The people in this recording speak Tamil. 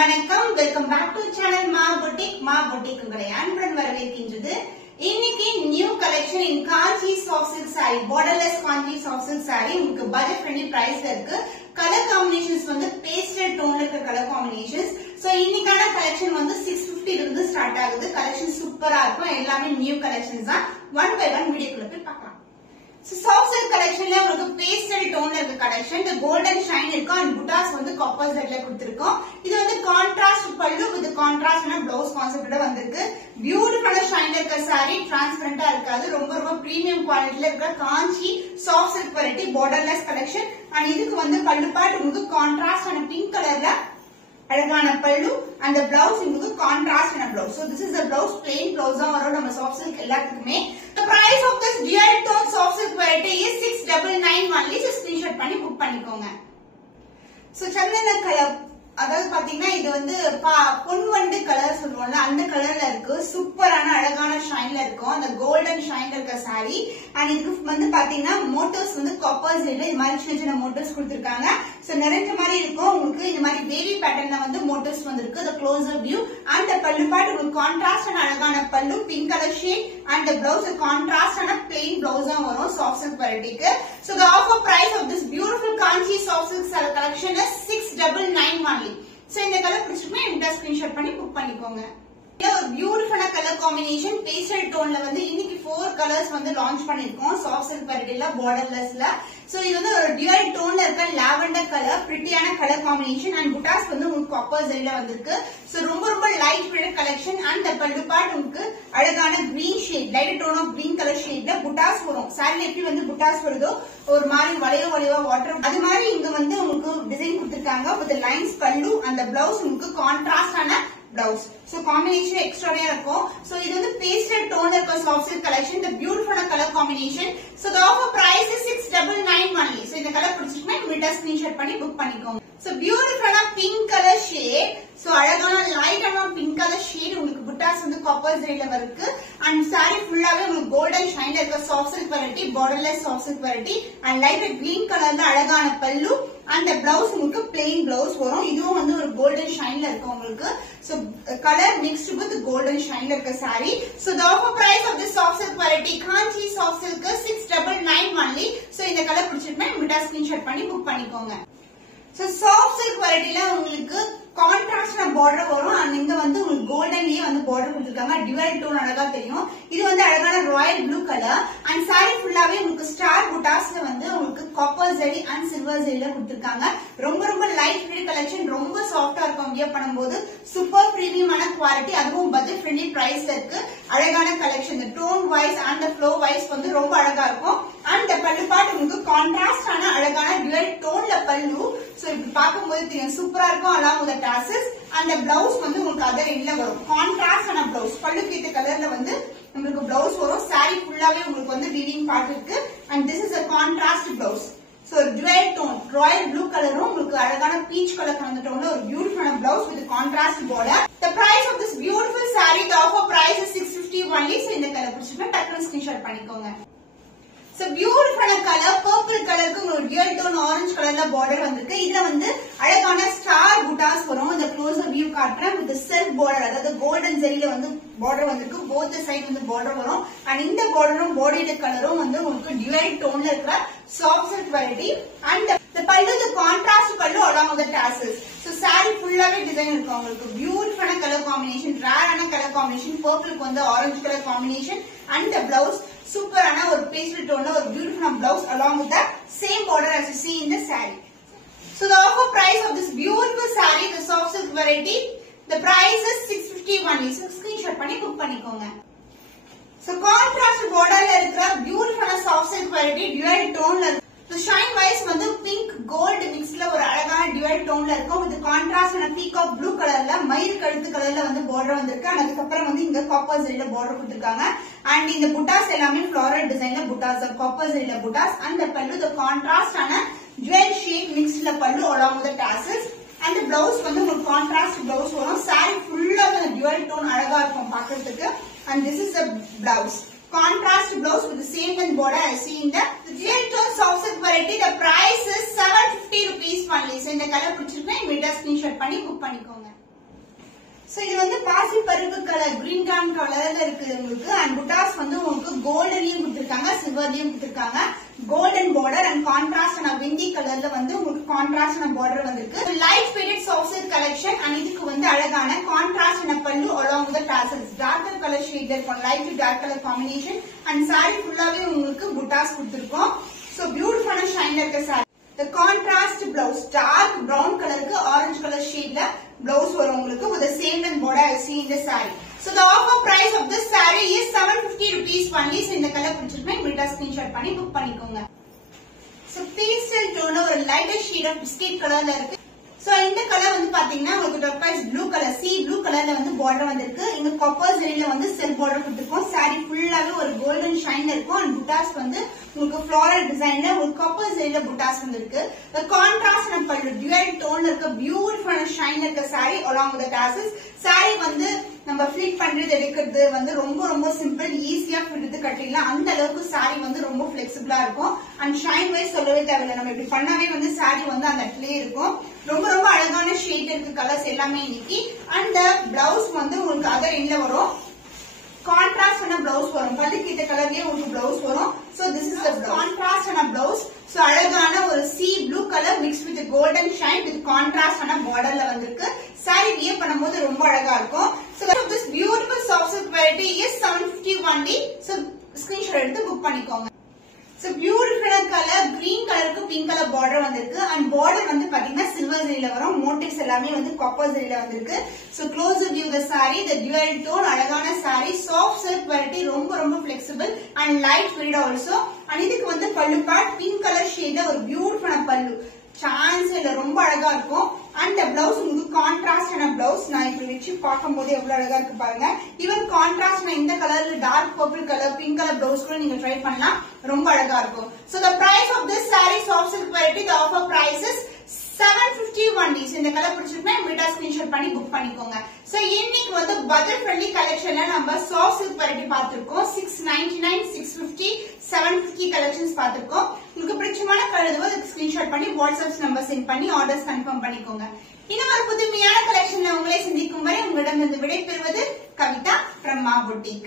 வணக்கம் வெல்கம் பேக் டு சேனல் மா boutique உங்களை அன்புடன் வரவேற்கின்றது. இன்னைக்கு நியூ கலெக்ஷன் இன் காஞ்சி சாஃப்ட் சில்க் saree, borderless காஞ்சி சாஃப்ட் சில்க் saree உங்களுக்கு பட்ஜெட் ஃப்ரெண்ட்லி பிரைஸ்ல இருக்கு. கலர் காம்பினேஷன்ஸ் வந்து பேஸ்டல் டோன்ல இருக்க கலர் காம்பினேஷன்ஸ். சோ இன்னைக்கான கலெக்ஷன் வந்து 650 இருந்து ஸ்டார்ட் ஆகுது. கலெக்ஷன் சூப்பரா இருக்கும். எல்லாமே நியூ கலெக்ஷன்ஸ் தான். ஒன் பை ஒன் வீடியோக்குள்ள போய் பார்க்கலாம். சாஃப்ட் சில்க் கலெக்ஷன்ல உங்களுக்கு பேஸ்டல் டோன்ல இருக்க கலெக்ஷன், இந்த கோல்டன் ஷைன் இருக்கும் அண்ட் புட்டாஸ் வந்து காப்பர் செட்ல கொடுத்திருக்கோம். இது வந்து கான்ட்ராஸ்ட் பல்லு வித் கான்ட்ராஸ்டான ப்ளவுஸ் கான்செப்டோட வந்திருக்கு. பியூட்டிஃபுல்லான ஷைன்ல இருக்க சாரி, டிரான்ஸ்பரண்டா இருக்காது. ரொம்ப ரொம்ப பிரீமியம் குவாலிட்டில இருக்க Kanchi soft silk variety borderless collection. And இதுக்கு வந்து பல்லு பார்ட் உங்களுக்கு கான்ட்ராஸ்டான பிங்க் கலர்ல அழகான பல்லு, அந்த பிளவுஸ் உங்களுக்கு கான்ட்ராஸ்டான blouse. So this is the blouse, plain blouse தான் வரும் நம்ம சாஃப்ட் சில்க் எல்லாத்துக்குமே. The price of this dual tone soft silk variety is 699 only. So screenshot பண்ணி புக் பண்ணிக்கோங்க. So சந்தன கலர், அதாவது பாத்தீங்கன்னா இது வந்து பொன்வண்டு கலர் சொல்லுவோம்ல, அந்த கலர்ல இருக்கு. சூப்பரான அழகான ஷைன்ல இருக்கும். அந்த கோல்டன் ஷைன்ல இருக்க சாரி. அண்ட் இதுக்கு வந்து பாத்தீங்கன்னா மோட்டோஸ் வந்து காப்பர் சைடுல இது மாதிரி சின்ன சின்ன மோட்டோஸ் கொடுத்திருக்காங்க. சோ நிறைஞ்ச மாதிரி இருக்கும். உங்களுக்கு இந்த மாதிரி பேபி பேட்டர்ன்ல வந்து மோட்டோஸ் வந்திருக்கு. the closer view and the பல்லு பார்ட் உங்களுக்கு கான்ட்ராஸ்டான அழகான பல்லு, pink colour shade and the blouse கான்ட்ராஸ்டான plain blouse தான் வரும் சாஃப்ட் சில்க் வெரைட்டிக்கு. So the offer price of this beautiful Kanchi soft silk collection is 699 only. So இந்த கலர் பிடிச்சிருக்குமே இந்த ஸ்கிரீன்ஷாட் பண்ணி புக் பண்ணிக்கோங்க. ஒரு பியூட்டிஃபுல்லான கலர் காம்பினேஷன் பேஸ்டல் டோன்ல வந்து இன்னைக்கு 4 கலர்ஸ் வந்து லான்ச் பண்ணிருக்கோம் சாஃப்ட் சில்க் வெரைட்டில borderlessல. சோ இது வந்து ஒரு டியூல் டோன்ல இருக்க லாவெண்டர் கலர், பிரிட்டியான கலர் காம்பினேஷன் அண்ட் புட்டாஸ் வந்து உங்களுக்கு காப்பர் ஜெல்ல வந்திருக்கு. சோ ரொம்ப ரொம்ப லைட் வெயிட் கலெக்ஷன். அண்ட் பல்லு பார்ட் உங்களுக்கு அழகான green shade, light tone of green colour ஷேட்ல புட்டாஸ் வரும். சாரில எப்படி வந்து புட்டாஸ் வருதோ ஒரு மாதிரி வளைவா வாட்டர், அது மாதிரி இங்க வந்து உங்களுக்கு டிசைன் கொடுத்திருக்காங்க. வித் லைன்ஸ் பல்லு, அந்த பிளவுஸ் உங்களுக்கு கான்ட்ராஸ்டான blouse. So combination extraordinary இருக்கும். So இது வந்து pastel tone இருக்க soft silk collection, the beautiful color combination. So the offer price is 699 only. So இந்த கலர் பிடிச்சிருக்குன்னா இமிடியேட்டா ஸ்கிரீன்ஷாட் பண்ணி புக் பண்ணிக்கோங்க. So beautiful pink color shade. So அழகான லைட்டான pink color shade உங்களுக்கு புட்டாஸ் வந்து காப்பர் ஜெல்ல இருக்கு. அண்ட் saree ஃபுல்லாவே உங்களுக்கு கோல்டன் ஷைன்ல இருக்க soft silk variety, borderless soft silk variety and light green கலர்ல அழகான பல்லு and the blouse உங்களுக்கு plain blouse வரும். இதுவும் வந்து ஒரு கோல்டன் ஷைன்ல இருக்கு உங்களுக்கு. So color mixed with golden shine like a saree. So the offer price of this soft silk variety Kanchi soft silk is 699 only. So இந்த கலர் பிடிச்சிருக்குன்னா இமிடியேட்டா ஸ்கிரீன்ஷாட் பண்ணி புக் பண்ணிக்கோங்க. So soft silk variety-ல உங்களுக்கு கான்ட்ராஸ்டான border வரும். அண்ட் இங்க வந்து உங்களுக்கு கோல்டன்லயே வந்து border கொடுத்திருக்காங்க. டியூல் டோன் அழகா தெரியும். இது வந்து அழகான Royal blue colour. And saree ஃபுல்லாவே உங்களுக்கு ஸ்டார் புட்டாஸ்ல வந்து உங்களுக்கு காப்பர் ஜெரி அண்ட் சில்வர் ஜெரில கொடுத்திருக்காங்க. ரொம்ப ரொம்ப லைட் வெயிட் கலெக்ஷன், ரொம்ப சாஃப்டா இருக்கும் வியர் பண்ணும்போது. சூப்பர் பிரீமியமான குவாலிட்டி, அதுவும் பட்ஜெட் ஃப்ரெண்ட்லி பிரைஸ்ல இருக்கு. அழகான collection, tone wise and flow wise வந்து ரொம்ப அழகா இருக்கும். அண்ட் பல்லு பார்ட் உங்களுக்கு கான்ட்ராஸ்டான அழகான டியூல் டோன்ல பல்லு. சோ இப்படி பார்க்கும்போது தெரியும் சூப்பரா இருக்கும். along with the tassels and the blouse வந்து உங்களுக்கு அதர் எண்ட்ல வரும். கான்ட்ராஸ்டான blouse, பல்லுக்கு ஏத்த கலர்ல வந்து உங்களுக்கு blouse வரும். saree ஃபுல்லாவே உங்களுக்கு வந்து weaving part இருக்கு. and this is a contrast blouse. so dual tone royal blue கலரும் உங்களுக்கு அழகான peach கலர் கலந்த டோன்ல ஒரு பியூட்டிஃபுல்லான blouse with contrast border. the price of this beautiful saree, the offer price is 650 only. so இந்த கலர் பிடிச்சிருந்தா டக்குனு ஸ்கிரீன்ஷாட் பண்ணிக்கோங்க. So beautiful color, purple கலருக்கு உங்களுக்கு dual tone orange கலர்ல border வந்திருக்கு. இதுல வந்து அழகான ஸ்டார் புட்டாஸ் வரும். இந்த closer view காட்டுறேன். with self border, அதாவது golden ஜெரில வந்து border வந்திருக்கு. both side வந்து border வரும். and இந்த borderம் bodyல கலரும் வந்து உங்களுக்கு dual toneல இருக்கிற soft silk variety. and the pallu, the contrast pallu along with the tassels. So saree ஃபுல்லாவே டிசைன் இருக்கும். உங்களுக்கு பியூட்டிஃபுல்லான கலர் காம்பினேஷன், ரேரான கலர் காம்பினேஷன், பர்பிளுக்கு வந்து orange colour combination and the blouse சூப்பரான ஒரு பேஸ்டல் டோன்ல ஒரு beautiful blouse along with the same border as you see in the saree. So the offer price of this beautiful saree, the soft silk variety, the price is 650 only. So screenshot பண்ணி புக் பண்ணிக்கோங்க. So contrast borderல இருக்கிற பியூட்டிஃபுல்லான soft silk variety dual toneல இருக்கு. So shine wise வந்து pink gold mixல ஒரு அழகான dual toneல இருக்கும். with contrast and peacock blue கலர்ல மயில் கழுத்து கலர்ல வந்து border வந்திருக்கு. and அதுக்கப்புறம் வந்து இங்க காப்பர் ஜெரில border கொடுத்திருக்காங்க. and இந்த புட்டாஸ் எல்லாமே floral designல buttas, copper ஜெரில buttas. and the pallu, the contrast ஆன dual shade mixedல pallu along with the tassels. and the blouse வந்து உங்களுக்கு contrast blouse வரும். saree ஃபுல்லா வந்து dual tone அழகா இருக்கும் பார்க்கிறதுக்கு. and this is the blouse, contrast blouse with the same one border I see in the dual tone soft silk variety. The price is 750 rupees only. So இந்த கலர் பிடிச்சிருக்கா இமிடியேட்டா ஸ்கிரீன்ஷாட் பண்ணி புக் பண்ணிக்கோங்க. சோ இது வந்து பாசி பருப்பு கலர் கிரீன் கார்ன் கலர்ல இருக்கு உங்களுக்கு அண்ட் புட்டாஸ் வந்து உங்களுக்கு கோல்டன்லயும் கொடுத்திருக்காங்க சில்வர்லயும் கொடுத்திருக்காங்க golden border and contrast and விந்தி கலர்ல வந்து உங்களுக்கு கான்ட்ராஸ்ட் அண்ட் பார்டர் வந்திருக்கு light faded soft silk collection and இதுக்கு வந்து அழகான கான்ட்ராஸ்ட் அண்ட் பல்லு along with the tassels darker colour ஷேட்ல இருக்கும் light dark colour combination and saree ஃபுல்லாவே உங்களுக்கு புட்டாஸ் கொடுத்திருக்கோம் சோ பியூட்டிஃபுல்லான ஷைன்ல இருக்க saree the contrast blouse dark brown color ku orange color shade la blouse varum ungalku with the same length border I see in the saree. So the offer price of this saree is 750 rupees only. So இந்த கலர் பிடிச்சிருந்தா இமிடியா ஸ்கிரீன்ஷாட் பண்ணி புக் பண்ணிக்கோங்க. So pastel tone ஒரு lighter shade of biscuit colorல இருக்கு. So இந்த கலர் வந்து பாத்தீங்கன்னா உங்களுக்கு turquoise blue color sea blue colorல வந்து border வந்திருக்கு. இங்க copper zariல வந்து self border கொடுத்திருக்கோம். saree ஃபுல்லாவே ஒரு golden shine இருக்கும் and buttas வந்து உங்களுக்கு floral designல ஒரு copper zariல buttas வந்திருக்கு. The contrast and pallu dual tone இருக்க beautiful shine இருக்க saree along with the tassels. saree வந்து நம்ம ஃபிளிட் பண்றது எடுக்கிறது வந்து ரொம்ப ரொம்ப சிம்பிள் ஈஸியா ஃபிட் கட்டிடலாம் அந்த அளவுக்கு saree வந்து ரொம்ப ஃபிளெக்சிபிளா இருக்கும் அண்ட் ஷைன் வைஸ் சொல்லவே தேவையில்லை நம்ம இப்படி பண்ணாவே வந்து saree வந்து அந்த இடத்துலயே இருக்கும் ரொம்ப ரொம்ப அழகான ஷேட் இருக்கு கலர்ஸ் எல்லாமே இன்னைக்கு அண்ட் பிளவுஸ் வந்து உங்களுக்கு அதர் எண்ட்ல வரும் கான்ட்ராஸ்ட் ஆன பிளவுஸ் வரும் பல்லுக்கு இந்த கலர்லயே உங்களுக்கு பிளவுஸ் வரும் so this is the contrast ஆன பிளவுஸ் சோ அழகான ஒரு sea blue color mixed with golden shine with contrast ஆன borderல வந்திருக்கு saree வியர் பண்ணும்போது ரொம்ப அழகா இருக்கும் so this beautiful soft silk variety is 750 only so screenshot எடுத்து புக் பண்ணிக்கோங்க so beautiful color green colorக்கு pink color border வந்திருக்கு and border வந்து பாத்தீங்கன்னா silver zariல வரும் motifs எல்லாமே வந்து copper zariல வந்திருக்கு so closer view the saree the dual tone அழகான saree soft silk variety ரொம்ப ரொம்ப flexible and light weight also and இதுக்கு வந்து பல்லு பார்ட் pink color shade ஒரு beautiful பல்லு சான்ஸ் இல்ல ரொம்ப அழகா இருக்கும் and the blouse உங்களுக்கு கான்ட்ராஸ்ட் ஆன blouse நான் இப்படி வெச்சு பாக்கும்போது எவ்வளவு அழகா இருக்கு பாருங்க ஈவன் கான்ட்ராஸ்ட் நான் இந்த கலர்ல dark purple colour pink colour blouse கூட நீங்க ட்ரை பண்ணலாம் ரொம்ப அழகா இருக்கும் so the price of this saree soft silk variety the offer price is 750 only so இந்த கலர் பிடிச்சிருந்தா இமிடியா ஸ்கிரீன்ஷாட் பண்ணி புக் பண்ணிக்கோங்க so இன்னைக்கு வந்து பட்ஜெட் ஃப்ரெண்ட்லி கலெக்ஷன்ல நம்ம soft silk variety பார்த்திருக்கோம் 699 650 750 கலெக்ஷன்ஸ் பார்த்திருக்கோம் உங்களுக்கு பிடிச்சமான கலர் எதுவோ அதுக்கு ஸ்கிரீன்ஷாட் பண்ணி வாட்ஸ்அப் நம்பர் சென்ட் பண்ணி ஆர்டர்ஸ் கன்ஃபார்ம் பண்ணிக்கோங்க இன்னும் ஒரு புதுமையான கலெக்ஷன்ல உங்களை சந்திக்கும் வரை உங்களிடம் இருந்து விடைபெறுவது கவிதா from Ma Boutique